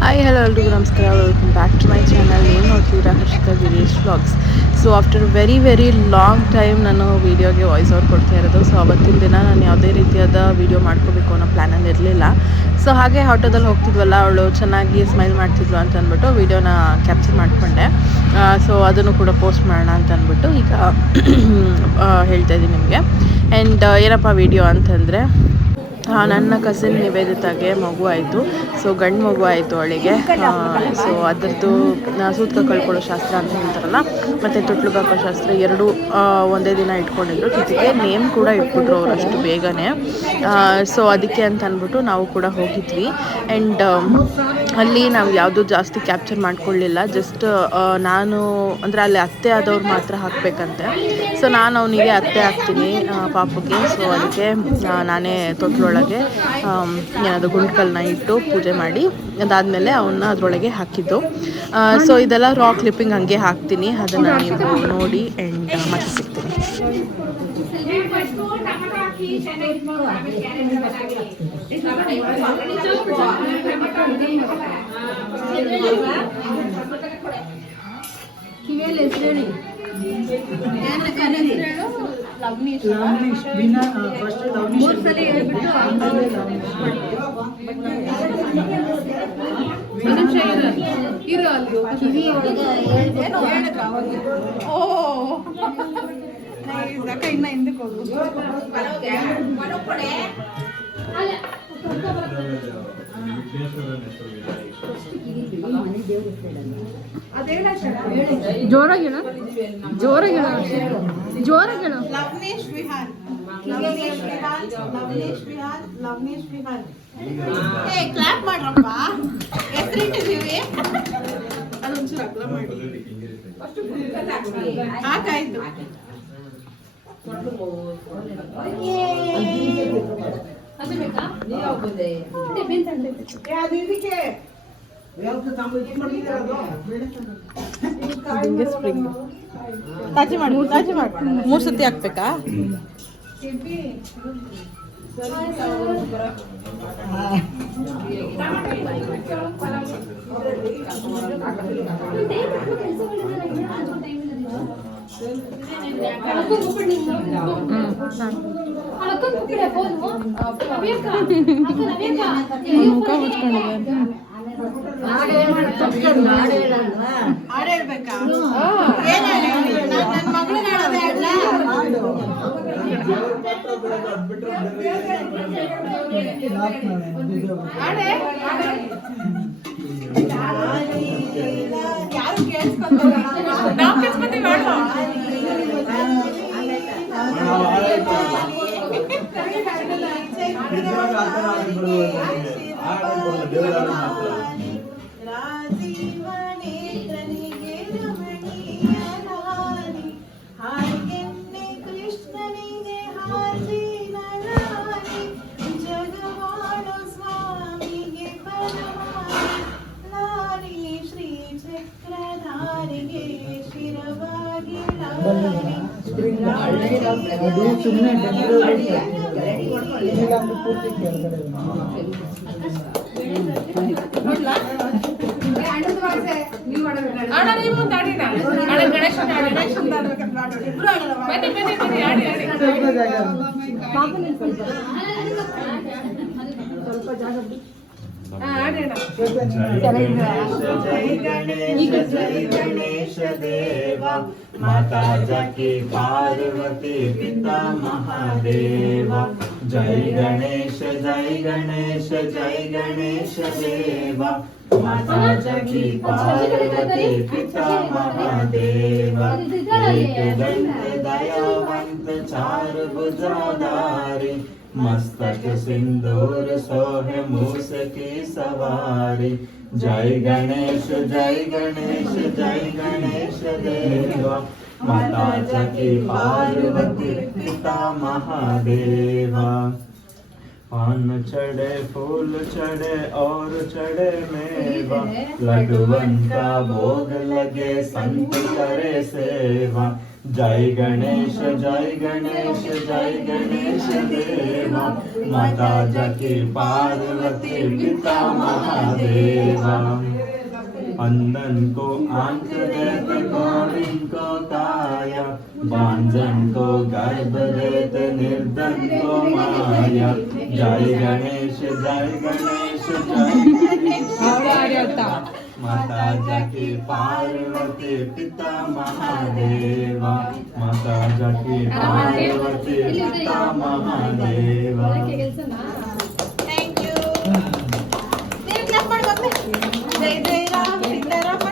Hi hello ಎಲ್ರಿಗೂ ನಮಸ್ಕಾರ. Welcome back to my channel. ಏನು ನೋಡ್ತಿದ್ದೀರಾ? Harshitha Girish vlogs. So after very long time ನಾನು ವೀಡಿಯೋಗೆ ವಾಯ್ಸ್ ಓವರ್ ಕೊಡ್ತಾ ಇರೋದು. ಸೊ ಅವತ್ತಿನ ದಿನ ನಾನು ಯಾವುದೇ ರೀತಿಯಾದ ವೀಡಿಯೋ ಮಾಡ್ಕೋಬೇಕು ಅನ್ನೋ ಪ್ಲ್ಯಾನಲ್ಲಿ ಇರಲಿಲ್ಲ. ಸೊ ಹಾಗೆ ಆಟೋದಲ್ಲಿ ಹೋಗ್ತಿದ್ವಲ್ಲ, ಅವಳು ಚೆನ್ನಾಗಿ ಸ್ಮೈಲ್ ಮಾಡ್ತಿದ್ಲು ಅಂತ ಅಂದ್ಬಿಟ್ಟು ವೀಡಿಯೋನ ಕ್ಯಾಪ್ಚರ್ ಮಾಡಿಕೊಂಡೆ. ಸೊ ಅದನ್ನು ಕೂಡ ಪೋಸ್ಟ್ ಮಾಡೋಣ ಅಂತ ಅಂದ್ಬಿಟ್ಟು ಈಗ ಹೇಳ್ತಾ ಇದ್ದೀನಿ ನಿಮಗೆ. ಆ್ಯಂಡ್ ಏನಪ್ಪ ವೀಡಿಯೋ ಅಂತಂದರೆ, ನನ್ನ ಕಸಿನ್ ನಿವೇದಿತಾಗೆ ಮಗು ಆಯಿತು. ಸೊ ಗಂಡು ಮಗು ಆಯಿತು ಅವಳಿಗೆ. ಸೊ ಅದರದ್ದು ಸೂತಕ ಕಳ್ಕೊಳ್ಳೋ ಶಾಸ್ತ್ರ ಅಂತ ಹೇಳ್ತಾರಲ್ಲ, ಮತ್ತು ತೊಟ್ಲು ಹಾಕೋ ಶಾಸ್ತ್ರ ಎರಡೂ ಒಂದೇ ದಿನ ಇಟ್ಕೊಂಡಿದ್ರು. ಜೊತೆಗೆ ನೇಮ್ ಕೂಡ ಇಟ್ಬಿಟ್ರು ಅವರು ಅಷ್ಟು ಬೇಗನೆ. ಸೊ ಅದಕ್ಕೆ ಅಂತ ಅಂದ್ಬಿಟ್ಟು ನಾವು ಕೂಡ ಹೋಗಿದ್ವಿ. ಆ್ಯಂಡ್ ಅಲ್ಲಿ ನಾವು ಯಾವುದೂ ಜಾಸ್ತಿ ಕ್ಯಾಪ್ಚರ್ ಮಾಡ್ಕೊಳ್ಳಿಲ್ಲ. ಜಸ್ಟ್ ನಾನು ಅಂದರೆ ಅಲ್ಲಿ ಅತ್ತೆ ಆದವ್ರು ಮಾತ್ರ ಹಾಕಬೇಕಂತೆ. ಸೊ ನಾನು ಅವನಿಗೆ ಅತ್ತೆ ಹಾಕ್ತೀನಿ ಪಾಪುಗೆ. ಸೊ ಅದಕ್ಕೆ ನಾನೇ ತೊಟ್ಲೊಳಗೆ ಏನಾದರೂ ಗುಂಡ್ಕಲ್ಲನ್ನ ಇಟ್ಟು ಪೂಜೆ ಮಾಡಿ ಅದಾದಮೇಲೆ ಅವನ್ನ ಅದರೊಳಗೆ ಹಾಕಿದ್ದು. ಸೊ ಇದೆಲ್ಲ ರಾ ಕ್ಲಿಪ್ಪಿಂಗ್ ಹಂಗೆ ಹಾಕ್ತೀನಿ, ಅದನ್ನು ನೀವು ನೋಡಿ ಆ್ಯಂಡ್ ಮತ್ತೆ ಸಿಗ್ತೀನಿ. ಇನ್ನ ಹಿಂದಕ್ಕೆ ಹೋಗು. ಜೋರಾಗಿ ಹೇಳು, ಜೋರಾಗಿ ಹೇಳು, ಜೋರಾಗಿ ಹೇಳು. ಲವ್ನೇಶ್ ವಿಹಾನ್, ಲವ್ನೇಶ್ ವಿಹಾನ್, ಲವ್ನೇಶ್ ವಿಹಾನ್, ಲವ್ನೇಶ್ ವಿಹಾನ್. ಏ ಕ್ಲಾಪ್ ಮಾಡ್ರಪ್ಪ, ಹೆಸರಿಟ್ಟಿದ್ದೀವಿ. ಅದೊಂಚೂರು ಅಗಲ ಮಾಡಿ ಹಾಕಾಯ್ತು. ತಾಜಿ ಮಾಡಿ 3 ಸತಿ ಹಾಕ್ಬೇಕಾ? ಮುಖ ಮುಚ್ಕೊಂಡಿದೆ. ಹಾಡು ಹೇಳ್ಬೇಕಾ? ಏನ್ ನನ್ನ ಮಗಳನ್ನ ಹೇಳೋದೇ ಅಲ್ಲ. ಯಾರು ಕೇಳಿಸ್ಕೊಂತಾರೆ? ನಾವು ಕೇಳಿಸ್ಕೊಂತೀವಿ. जय गणेश देवा, माता जाकी पार्वती पिता महादेवा। जय गणेश जय गणेश जय गणेश देवा, माता जाकी पार्वती पिता महादेवा। एक दंत दयावंत चार भुजाधारी, मस्तक सिंदूर सोहे मूस की सवारी। जय गणेश जय गणेश जय गणेश देवा, माता जाकी पार्वती पिता महादेवा। पान चढ़े फूल चढ़े और चढ़े मेवा, लड्डूवन का भोग लगे संत करे सेवा। जय गणेश जय गणेश जय गणेश देवा माता जकी पार्वती पिता महादेवा अंधन को आंख देत गौरीन को काया बांझन को गर्भ देत निर्धन को माया जय गणेश जय गणेश जय गणेश माता जकी पार्वती पिता महादेवा माता जकी पार्वती पिता महादेवा ಥ್ಯಾಂಕ್ ಯು ನೀವು ಕ್ಲಾಪ್ ಮಾಡಿ ಮಮ್ಮಿ ಜೈ ಜೈ ರಾಮ್ ಸೀತಾರಾಮ್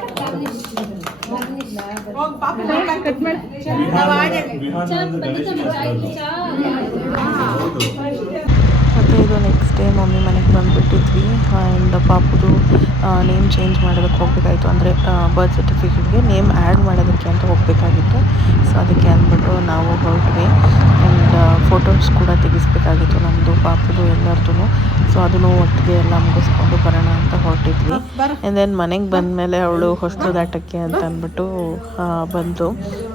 ಹೋಗಿ ಪಾಪ ಕಟ್ ಮಾಡಿ ನಾವು ಆಡೇವಿ ಮತ್ತು ಇದು ನೆಕ್ಸ್ಟ್ ಡೇ ಮಮ್ಮಿ ಮನೆಗೆ ಬಂದುಬಿಟ್ಟಿದ್ವಿ ಆ್ಯಂಡ್ ಪಾಪುದು ನೇಮ್ ಚೇಂಜ್ ಮಾಡೋದಕ್ಕೆ ಹೋಗಬೇಕಾಯಿತು. ಅಂದರೆ ಬರ್ತ್ ಸರ್ಟಿಫಿಕೇಟ್ಗೆ ನೇಮ್ ಆ್ಯಡ್ ಮಾಡೋದಕ್ಕೆ ಅಂತ ಹೋಗಬೇಕಾಗಿತ್ತು. ಸೊ ಅದಕ್ಕೆ ಅಂದ್ಬಿಟ್ಟು ನಾವು ಹೊರಟ್ವಿ. ಆ್ಯಂಡ್ ಫೋಟೋಸ್ ಕೂಡ ತೆಗಿಸ್ಬೇಕಾಗಿತ್ತು ನಮ್ಮದು ಪಾಪುದು ಎಲ್ಲರದ್ದು. ಸೊ ಅದನ್ನು ಒಟ್ಟಿಗೆ ಎಲ್ಲ ಮುಗಿಸ್ಕೊಂಡು ಬರೋಣ ಅಂತ ಹೊರಟಿದ್ವಿ. ಆ್ಯಂಡ್ ದೆನ್ ಮನೆಗೆ ಬಂದಮೇಲೆ ಅವಳು ಹೊಸಲು ದಾಟಕ್ಕೆ ಅಂತ ಅಂದ್ಬಿಟ್ಟು ಬಂತು.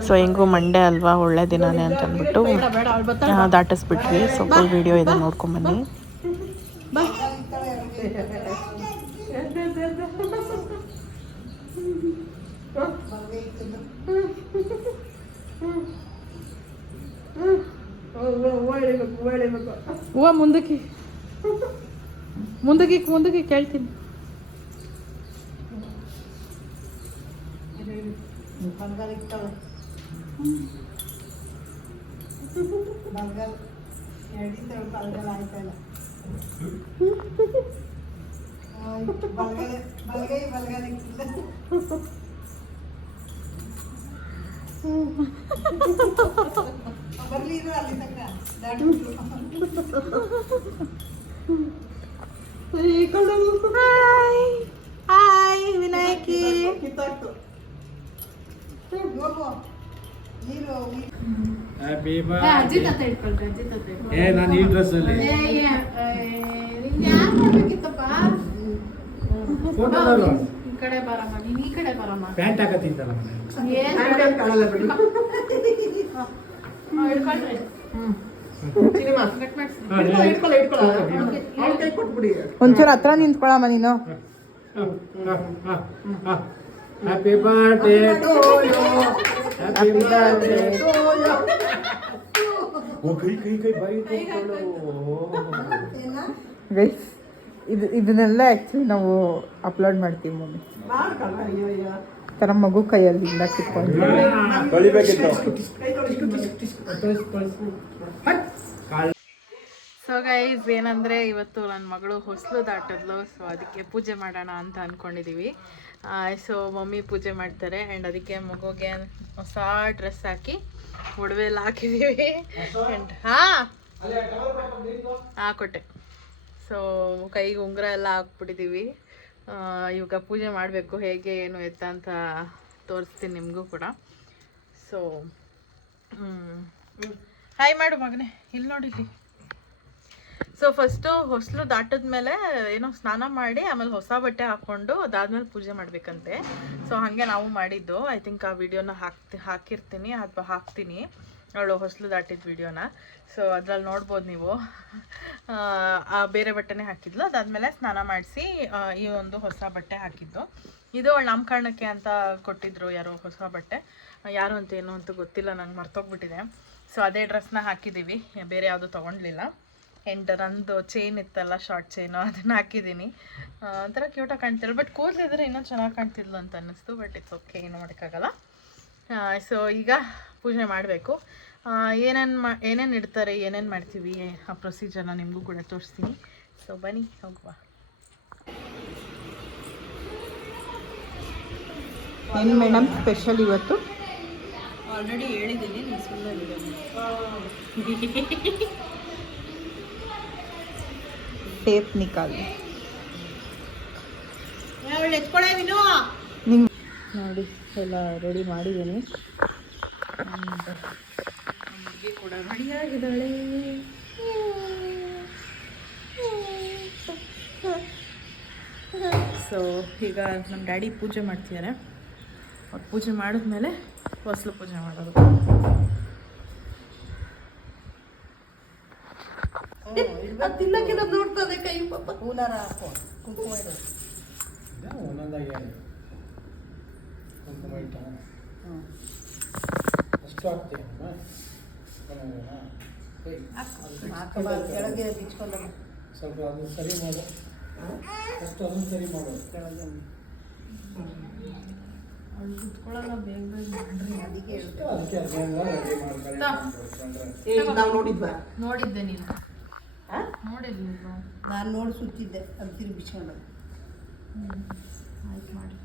ಸೊ ಹೆಂಗೂ ಮಂಡೇ ಅಲ್ವಾ ಒಳ್ಳೆ ದಿನನೇ ಅಂತ ಅಂದ್ಬಿಟ್ಟು ದಾಟಿಸ್ಬಿಟ್ವಿ. ಸೊ ಫುಲ್ ವೀಡಿಯೋ ಇದೆ ನೋಡ್ಕೊಂಬನ್ನಿ. ಹೂವ ಮುಂದಕ್ಕೆ ಮುಂದಕ್ಕೆ ಮುಂದಕ್ಕೆ ಕೇಳ್ತೀನಿ. ಹಾಯ್ ವಿನಾಯಕಿ ನಾನು ಈ ಡ್ರೆಸ್ ಅಲ್ಲಿ ಯಾರು ಮಾಡ್ಬೇಕಿತ್ತಪ್ಪ ಫೋಟೋದವರು ಈ ಕಡೆ ಬರಮ್ಮ ನೀನ್ ಈ ಕಡೆ ಬರಮ್ಮ ಪ್ಯಾಂಟ್ ಹಾಕತ್ತಿಂತಲ್ಲ ಒಂಚೂರು ಹತ್ರ ನಿಂತ್ಕೊಳಮ್ಮ ನೀನು. Happy birthday to you happy birthday to you okay bye guys ಇದನ್ನೆಲ್ಲ ಆ್ಯಕ್ಚುಲಿ ನಾವು ಅಪ್ಲೋಡ್ ಮಾಡ್ತೀವಿ ಮಮ್ಮಿ ಥರ ಮಗು ಕೈಯಲ್ಲಿಂದ ಕಿತ್ಕೊಂಡು. ಸೊ ಗೈಸ್ ಏನಂದರೆ ಇವತ್ತು ನನ್ನ ಮಗಳು ಹೊಸಲು ದಾಟಿದ್ಲು. ಸೊ ಅದಕ್ಕೆ ಪೂಜೆ ಮಾಡೋಣ ಅಂತ ಅಂದ್ಕೊಂಡಿದ್ದೀವಿ. ಸೊ ಮಮ್ಮಿ ಪೂಜೆ ಮಾಡ್ತಾರೆ ಆ್ಯಂಡ್ ಅದಕ್ಕೆ ಮಗುಗೆ ಹೊಸ ಡ್ರೆಸ್ ಹಾಕಿ ಒಡವೆ ಎಲ್ಲ ಹಾಕಿದ್ದೀವಿ. ಆ್ಯಂಡ್ ಕೊಟ್ಟೆ. ಸೊ ಕೈಗೆ ಉಂಗುರ ಎಲ್ಲ ಹಾಕ್ಬಿಟ್ಟಿದ್ದೀವಿ. ಇವಾಗ ಪೂಜೆ ಮಾಡಬೇಕು. ಹೇಗೆ ಏನು ಎತ್ತ ಅಂತ ತೋರಿಸ್ತೀನಿ ನಿಮಗೂ ಕೂಡ. ಸೊ ಹಾಯ್ ಮಾಡು ಮಗನೇ, ಇಲ್ಲಿ ನೋಡಿ. ಸೊ ಫಸ್ಟು ಹೊಸಲು ದಾಟಿದ್ಮೇಲೆ ಏನೋ ಸ್ನಾನ ಮಾಡಿ ಆಮೇಲೆ ಹೊಸ ಬಟ್ಟೆ ಹಾಕ್ಕೊಂಡು ಅದಾದ್ಮೇಲೆ ಪೂಜೆ ಮಾಡಬೇಕಂತೆ. ಸೊ ಹಾಗೆ ನಾವು ಮಾಡಿದ್ದು. ಐ ಥಿಂಕ್ ಆ ವಿಡಿಯೋನ ಹಾಕಿರ್ತೀನಿ ಅಥವಾ ಹಾಕ್ತೀನಿ, ಅವಳು ಹೊಸಲು ದಾಟಿದ ವಿಡಿಯೋನ. ಸೊ ಅದ್ರಲ್ಲಿ ನೋಡ್ಬೋದು ನೀವು. ಬೇರೆ ಬಟ್ಟೆನೇ ಹಾಕಿದ್ಲು. ಅದಾದಮೇಲೆ ಸ್ನಾನ ಮಾಡಿಸಿ ಈ ಒಂದು ಹೊಸ ಬಟ್ಟೆ ಹಾಕಿದ್ದು. ಇದು ಅವಳು ನಾಮಕರಣಕ್ಕೆ ಅಂತ ಕೊಟ್ಟಿದ್ರು ಯಾರೋ ಹೊಸ ಬಟ್ಟೆ. ಯಾರು ಅಂತ ಏನು ಅಂತ ಗೊತ್ತಿಲ್ಲ, ನಂಗೆ ಮರ್ತೋಗ್ಬಿಟ್ಟಿದೆ. ಸೊ ಅದೇ ಡ್ರೆಸ್ನ ಹಾಕಿದ್ದೀವಿ, ಬೇರೆ ಯಾವುದು ತೊಗೊಂಡ್ಲಿಲ್ಲ. ಆ್ಯಂಡ್ ನಂದು ಚೈನ್ ಇತ್ತಲ್ಲ, ಶಾರ್ಟ್ ಚೈನು, ಅದನ್ನು ಹಾಕಿದ್ದೀನಿ. ಒಂಥರ ಕ್ಯೂಟಾಗಿ ಕಾಣ್ತಿಲ್ಲ, ಬಟ್ ಕೂದಲಿದ್ರೆ ಇನ್ನೂ ಚೆನ್ನಾಗಿ ಕಾಣ್ತಿದ್ಲು ಅಂತ ಅನ್ನಿಸ್ತು. ಬಟ್ ಇಟ್ಸ್ ಓಕೆ, ಏನು ಮಾಡೋಕ್ಕಾಗಲ್ಲ. ಸೊ ಈಗ ಪೂಜೆ ಮಾಡಬೇಕು. ಏನೇನು ಇಡ್ತಾರೆ, ಏನೇನು ಮಾಡ್ತೀವಿ, ಆ ಪ್ರೊಸೀಜರ್ನ ನಿಮಗೂ ಕೂಡ ತೋರಿಸ್ತೀನಿ. ಸೊ ಬನ್ನಿ ಹೋಗುವ. ಏನು ಮೇಡಮ್ ಸ್ಪೆಷಲ್ ಇವತ್ತು? ಆಲ್ರೆಡಿ ಹೇಳಿದ್ದೀನಿ, ನೀವು ಸುಮ್ಮನೆ ಟೇಪ್ ನಿಕಾಲಿ ನೋಡಿ ಎಲ್ಲ ರೆಡಿ ಮಾಡಿದ್ದೀನಿ. ಅಮ್ಮಗೆ ಕೂಡ ರೆಡಿಯಾಗಿದ್ದಾಳೆ. ಸೊ ಈಗ ನಮ್ಮ ಡ್ಯಾಡಿ ಪೂಜೆ ಮಾಡ್ತಿದ್ದಾರೆ. ಅವ್ರು ಪೂಜೆ ಮಾಡಿದ್ಮೇಲೆ ಹೊಸಲು ಪೂಜೆ ಮಾಡೋದು. ತಿನ್ನಕ್ಕೆಲ್ಲ ನೋಡ್ತದೆ ಕೈ ಪಾಪ. ಹೂನಾರ ಹಾಕೋ, ಕುಂಕುಮ ಇಡು. ಒಂದೊಂದಾಗಿ ಕುಂಕುಮ ಇಟ್ಟ ಅಷ್ಟು ಹಾಕ್ತೀಯಮ್ಮ. ಕೆಳಗೆ ಬಿಚ್ಕೊಂಡ ಸ್ವಲ್ಪ ಅದನ್ನು ಸರಿ ಮಾಡು. ಅಷ್ಟು ಅದನ್ನು ಸರಿ ಮಾಡು. ಕೆಳಗೆ ಅವ್ಳು ಕುತ್ಕೊಳ್ಳೋಲ್ಲ, ಬೇಗ ಬೇಗ ಮಾಡ್ರಿ. ಅದಕ್ಕೆ ಹೇಳ್ದೆ. ಅದಕ್ಕೆ ಅದನ್ನೆಲ್ಲ ರೆಡಿ ಮಾಡ್ಕೊಂಡು ನಾವು ನೋಡಿದ್ವಾ? ನೋಡಿದ್ದೆ ನೀನು, ನೋಡಿದ್ವಿ ನೀವು. ನಾನು ನೋಡಿ ಸುತ್ತಿದ್ದೆ, ಅದು ತಿರುಗಿ ಬಿಚ್ಕೊಂಡು. ಆಯ್ತು ಮಾಡಿ.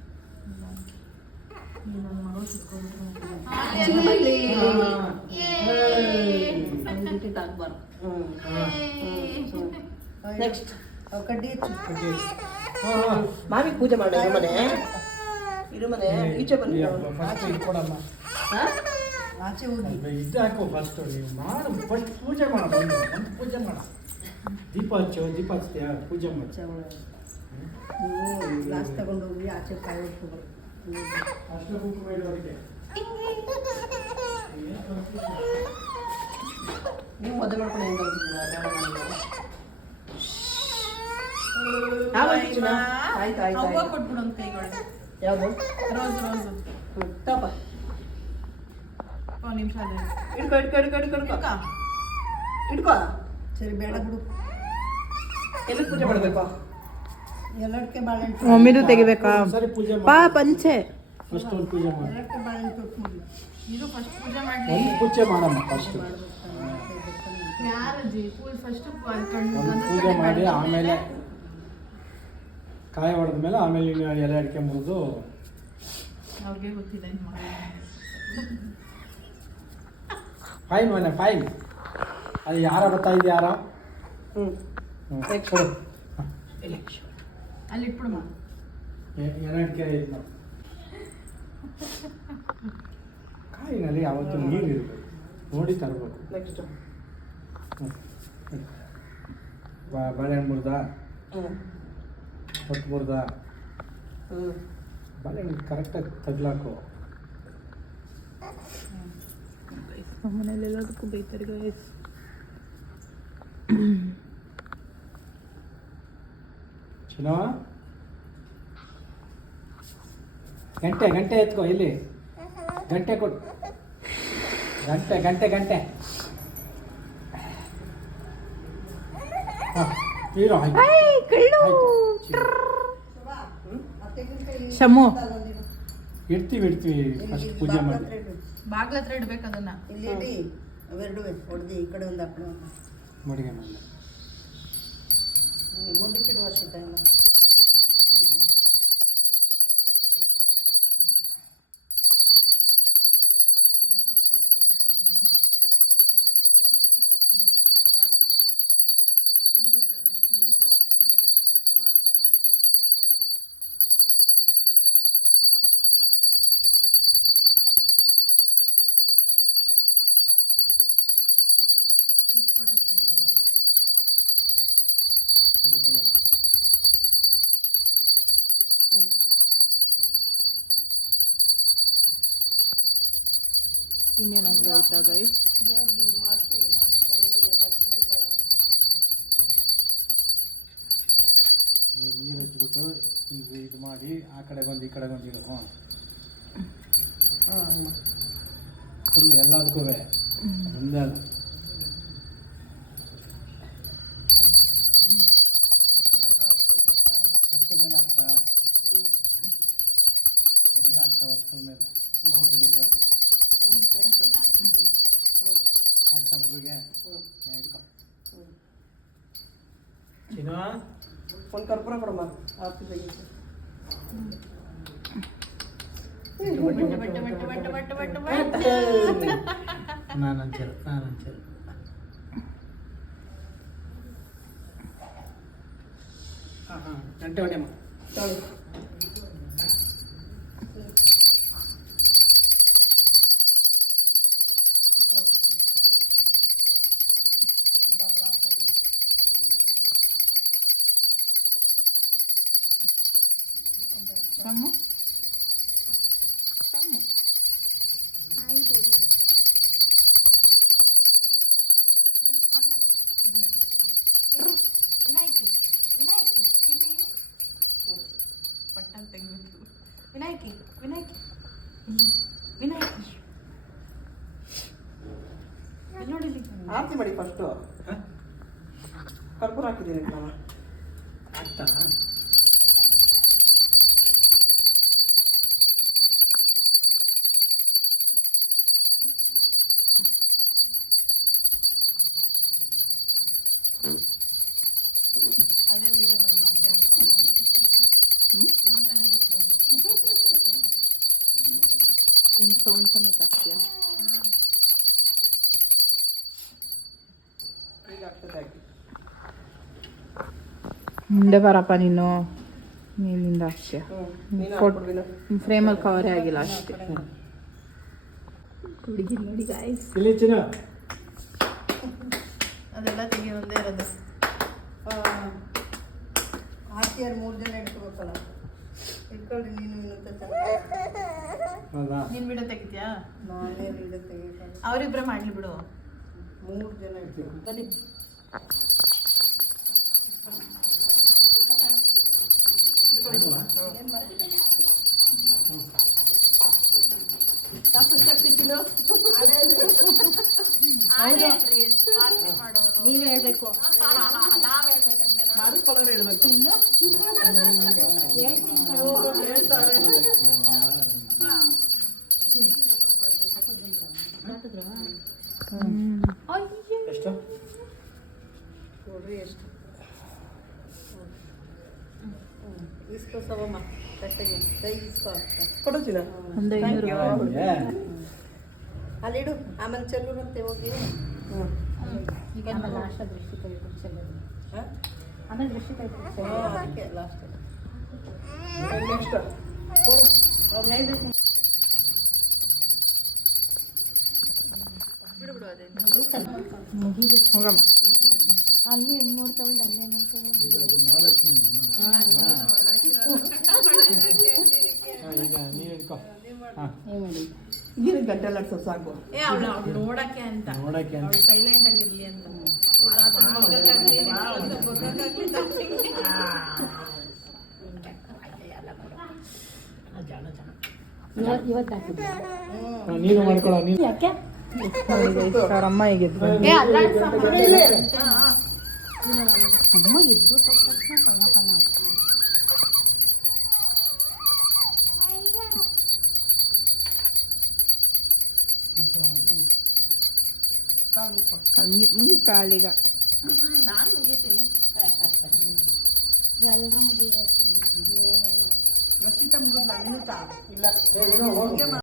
ನೀವು ನನ್ನ ಮಗಳು ಕುತ್ಕೊಂಡ್ಬಿಟ್ರೆ ನೆಕ್ಸ್ಟ್ ಕಡ್ಡಿ ಹೆಚ್ಚು. ಹಾಂ ಮಾವಿ ಪೂಜೆ ಮಾಡಿ ಮನೆ ಇರು ಮನೆ ಈಚೆ ಬನ್ನಿ. ಫಸ್ಟ್ ಇದು ಕೊಡಮ್ಮ. ಆಚೆ ಹೋಗಿ ಇದು ಹಾಕೋ ಫಸ್ಟ್. ನೀವು ಮಾಡು ಫಸ್ಟ್ ಪೂಜೆ ಮಾಡ. ಒಂದು ಪೂಜೆ ಮಾಡ. ದೀಪ ಹಚ್ಚು. ದೀಪ ಹಚ್ತೀಯಾ? ಪೂಜೆ ಮಾಡಿ. ನೀವು ಗ್ಲಾಸ್ ತಗೊಂಡು ಹೋಗಿ ಆಚೆ ಕಾಯಿ ಹೊಡ್ಕೊಂಡು ಅಷ್ಟು ಕುಂಕುಮ ಇಡುವವರೆಗೆ ನೀವು ಮದುವೆ ಮಾಡ್ಕೊಂಡು ಹೆಂಗೆ ಆಯ್ತು ಆಯ್ತು ಹೂವು ಆಯ್ತು. ಕೊಟ್ಬಿಡು ಒಂದು ಕೈಗೊಳಗೆ. ಯಾವುದು? ರೋಸ್ ರೋಸು ತಪ್ಪ ಒಂದು ನಿಮಿಷ ಅದೇ ಹಿಡ್ಕೊ ಹಿಡ್ಕೊ ಹಿಡ್ಕೊ ಹಿಡ್ಕೊ ಹಿಡ್ಕೊ ಹಿಡ್ಕೊ. ಸರಿ ಬೇಡ ಬಿಡು. ಎಲ್ಲಿ ಪೂಜೆ ಮಾಡಬೇಕು? ಎಲ್ಲಕ್ಕೆ ಬಾಳೆಹಣ್ಣು. ಮಮ್ಮಿದು ತೆಗಿಬೇಕಾ? ಸರಿ ಪೂಜೆ ಪಾ ಮಾಡಿ. ಪಂಚೆ ಫಸ್ಟ್ ಒಂದು ಪೂಜೆ ಮಾಡಿ. ಎಲ್ಲಕ್ಕೆ ಬಾಳೆಹಣ್ಣು ತೊಟ್ಟು ಮಾಡಿ ಇದು ಫಸ್ಟ್ ಪೂಜೆ ಮಾಡಲಿ. ಒಂದು ಪೂಜೆ ಮಾಡಮ್ಮ ಫಸ್ಟ್. ಯಾರಜ್ಜಿ ಫಸ್ಟ್ ಒಂದು ಪೂಜೆ ಮಾಡಿ ಆಮೇಲೆ ಕಾಯಿ ಹೊಡೆದ ಮೇಲೆ ಆಮೇಲೆ ನೀವು ಎಲೆ ಅಡಿಕೆ ಮುರಿದು ಅವ್ರಿಗೆ ಗೊತ್ತಿಲ್ಲ ಇನ್ನು ಫೈನ್ ಮನೆ ಫೈನ್. ಅದು ಯಾರ ಬರ್ತಾ ಇದೆ ಯಾರ? ಹ್ಞೂ ಕೊಡು. ಅಲ್ಲಿ ಇಟ್ಬಿಡು. ಎಲೆ ಅಡಿಕೆ ಇದು ಮಾಡಿ. ಕಾಯಿನಲ್ಲಿ ಯಾವತ್ತೂ ನೀರು ಇರಬೇಕು, ನೋಡಿ ತರಬೇಕು. ನೆಕ್ಸ್ಟ್ ಬಾಳೆಹಣ್ಣು ಮುರ್ದ, ಹ್ಞೂ ಹೊಟ್ಟು ಮುರ್ದ, ಹ್ಞೂ ಬಾಳೆಹಣ್ಣು ಕರೆಕ್ಟಾಗಿ ತಗ್ಲಾಕು. ಮನೇಲಿ ಎಲ್ಲದಕ್ಕೂ ಬೈತಾರೆ ಗೈಸ್. ಚಿನ್ನವ ಗಂಟೆ ಗಂಟೆ ಎತ್ಕೋ. ಇಲ್ಲಿ ಗಂಟೆ ಕೊಡು. ಗಂಟೆ ಗಂಟೆ ಗಂಟೆ ಇರೋ. ಶಮು ಇಡ್ತೀವಿ ಇಡ್ತೀವಿ ಫಸ್ಟ್ ಪೂಜೆ ಮಾಡಿ. ಬಾಗ್ಲ ಹತ್ರ ಇಡ್ಬೇಕು ಅದನ್ನ. ಇಲ್ಲಿ ಇಡಿ ಅವೆರಡು ಹೊಡೆದು ಈ ಕಡೆ ಒಂದು ಆ ಕಡೆ ಒಂದು ಮಡಿಗೆ ಮಾಡಿ. ಮುಂದಕ್ಕೆ ಇಡುವ ಶೀತ ಎಲ್ಲ. ಇನ್ನೇನಾದ್ರು ಆಯ್ತಾ ಗೈಸ್? ದೇವ್ರಿಗೆ ಹಿಂಗೆ ಮಾಡಿಸಿ ನೀರು ಹಚ್ಬಿಟ್ಟು ಇದು ಮಾಡಿ ಆ ಕಡೆಗೊಂದು ಈ ಕಡೆಗೊಂದು ಇಡು. ಹ್ಞೂ ಹಾಂ ಫುಲ್ ಎಲ್ಲದಕ್ಕೂ ಒಂದೇ ಅಲ್ಲ. ಹೊಸ್ಕದ ಮೇಲೆ ಹಾಕ್ತಾ ಎಲ್ಲ ಹಾಕ್ತಾ ಹೊಸ್ಕದ ಮೇಲೆ ಹಾಕ್ತಾ ಮಗುಗೆ ಇಟ್ಕೊ. ಚಿನ್ನ ಒಂದು ಕರ್ಪೂರ ಕೊಡಮ್ಮ ಆರ್ತಿ ತೆಗಿತು. ನಾನು ಹಂಚರು ಹಾಂ ಹಾಂ ಗಂಟೆ ಹೊಡೆಯಮ್ಮ. ತೊಳಿ ಶಮು ಶಮು ವಿನಾಯಕಿ ವಿನಾಯಕಿ ಇಲ್ಲಿ ಪಟ್ಟಂತ ತೆಗಿಬೇಕು. ವಿನಾಯಕಿ ವಿನಾಯಕಿ ಇಲ್ಲಿ ವಿನಾಯಕಿ ಇಲ್ಲಿ ನೋಡಿ ಇಲ್ಲಿ. ಆರತಿ ಮಾಡಿ ಫಸ್ಟು. ಕರ್ಪೂರ ಹಾಕಿದ್ದೀನಿ ನಾನು. ಆಗ್ತಾ ಅದೇ ವಿಡಿಯೋ ನನ್ನ ಹಂಗೆ ಆಗ್ತದೆ ಅಂತಾನೆ ಬಿಟ್ಟು ಏನು ಸೌಂಡ್ ಸಮೇತ ಆಗ್ತೀಯ? ಈಗ ಆಗ್ತದೆ ಹಾಕಿ. ಮುಂದೆ ಬರಪ್ಪ ನೀನು ಮೇಲಿಂದ ಅಷ್ಟೇ ನೀನು ಹಾಕ್ಬಿಡ್ವಿನ. ಫ್ರೇಮಲ್ಲಿ ಕವರೇ ಆಗಿಲ್ಲ ಅಷ್ಟೇ. ಹುಡುಗಿ ನೋಡಿ ಗಾಯ್ಸ್, ಇಲ್ಲಿ ಚಿನ್ನ ಅದೆಲ್ಲ ತೆಗಿ ಒಂದೇ ಇರೋದು. ಆರ್ತಿಯರು 3 ಜನ ಇಟ್ಕೋಬೇಕಲ್ಲ. ಇಟ್ಕೊಳ್ಳಿ ನೀನು ಇನ್ನೊಂದು ಹೌದಾ ನೀನು ವಿಡಿಯೋ ತೆಗಿತೀಯಾ? ನಾನೇ ವಿಡಿಯೋ ತೆಗಿಬೇಕು. ಅವರಿಬ್ಬರೇ ಮಾಡಲಿ ಬಿಡು. 3 ಜನ ಇರ್ತೀವಿ. ಬನ್ನಿ ನೀವೇ ಹೇಳ್ಬೇಕು. ಮಾಡಿಸ್ಕೊಳ್ಳೋರು ಹೇಳ್ಬೇಕು. ಹೇಳ್ತಾರೆ. ಎಷ್ಟು ನೋಡ್ರಿ ಎಷ್ಟು ಇಸ್ಕೋ ಸವಮ್ಮ ಕಟ್ಟೆಗೆ ಕೈ ಇಸ್ಕೋ ಕೊಡೋಚಿನ ಒಂದು 500 ರೂಪಾಯಿ. ಅಲ್ಲಿಡು ಆಮೇಲೆ ಚೆಲ್ಲುವಂತೆ ಹೋಗಿ. ಈಗ ಆಮೇಲೆ ಲಾಸ್ಟ್ ದೃಷ್ಟಿ ತೆಗೆದು ಚೆಲ್ಲೋದು. ಆಮೇಲೆ ದೃಷ್ಟಿ ತೆಗೆದು ಅದಕ್ಕೆ ಲಾಸ್ಟ್ ನೆಕ್ಸ್ಟ್ ಕೊಡು. ಬಿಡು ಅದೇ ಮುಗಿದು ಹೋಗಮ್ಮ. ಅಲ್ಲಿ ಹೆಂಗೆ ನೋಡ್ತಾವಳು ಅಲ್ಲೇ ನೋಡ್ತಾವಳು. ಈಗ ಅದು ಮಹಾಲಕ್ಷ್ಮಿ ಈಗ ನೀ ಹಿಡ್ಕೊ ಹಾಂ ಈಗಿನ ಗಂಟೆ ಲಟ್ಸೋ ಸಾಕು. ಅವಳು ನೋಡಕ್ಕೆ ಅಂತ, ನೋಡಕ್ಕೆ ಅಂತ ಸೈಲೆಂಟ್ ಆಗಿರ್ಲಿ ಅಂತ. ಇವತ್ತು ಹಾಕಿದ್ದೆ. ನೀನು ಮಾಡ್ಕೊಳ್ಳೋ ನೀನು ಯಾಕೆ ಅವ್ರ ಅಮ್ಮ ಹೇಗಿದ್ರು? ಅಮ್ಮ ಎದ್ದು ತಕ್ಷಣ ಕಳ್ಳ ಕಳ್ಳ ಮುಗಿ ಕಾಲಿಗ ನಾನು ಮುಗಿತೀನಿ. ಎಲ್ಲರೂ ಮುಗಿಬೇಕು. ರಸಿತಾ ಮುಗಿದ್ಲ ಇಲ್ಲ ಇಲ್ಲ